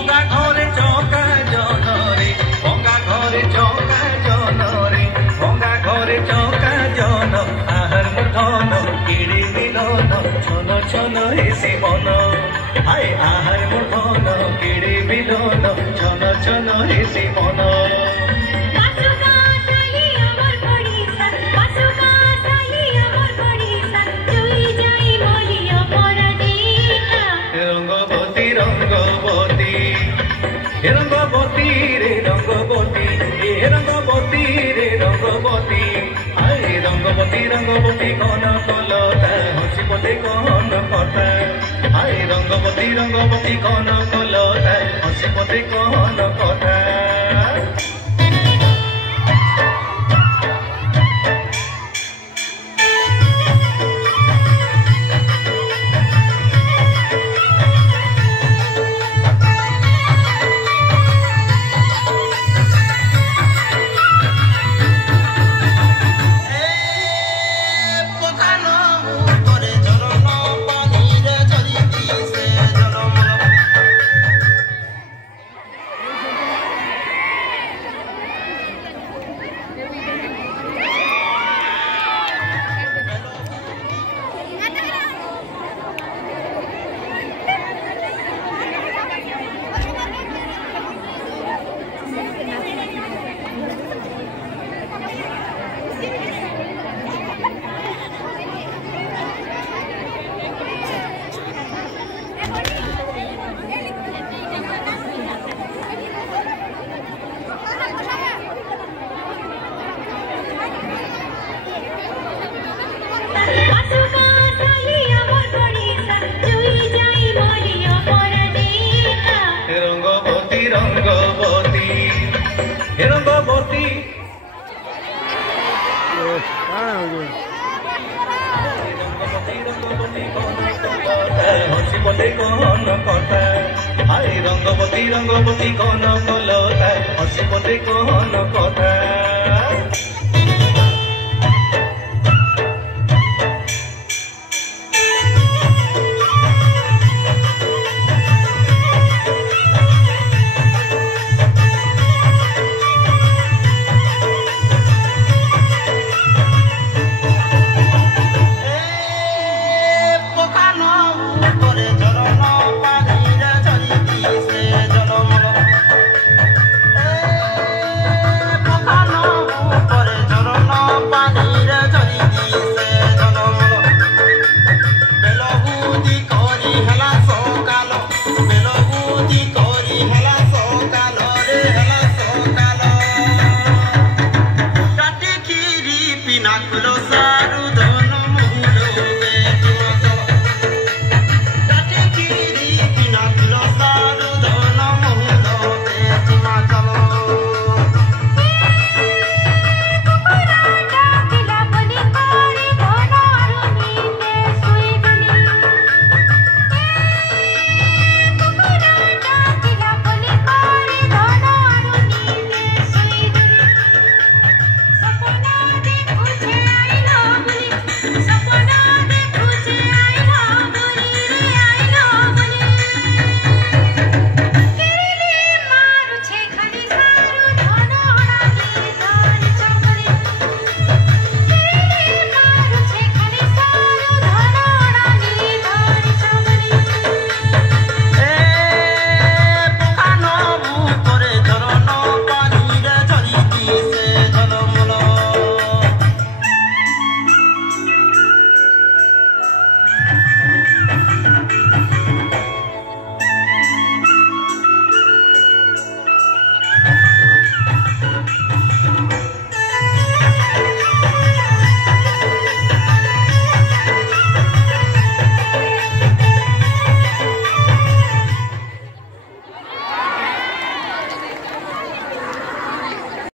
ভঙ্গা ঘরে চকা জনরে ভঙ্গা ঘরে চকা জনরে ভঙ্গা ঘরে চকা জন আহার মুঠন কিড়ি মিলন ছন ছন হেসি মন হায় আহার মুঠন কিড়ি মিলন ছন ছন হেসি মন রঙ্গবতী রঙ্গবতী রে রঙ্গবতী রঙ্গবতী রে রঙ্গবতী আয় রঙ্গবতী রঙ্গবতী কোন কলতা হসি বলে কোন কথা আয় রঙ্গবতী রঙ্গবতী কোন কলতা হসি বলে কোন কথা রঙ্গবতী রঙ্গবতী হসি বলে কোন কথা হায় রঙ্গবতী রঙ্গবতী কোন কলতা হসি বলে কোন কথা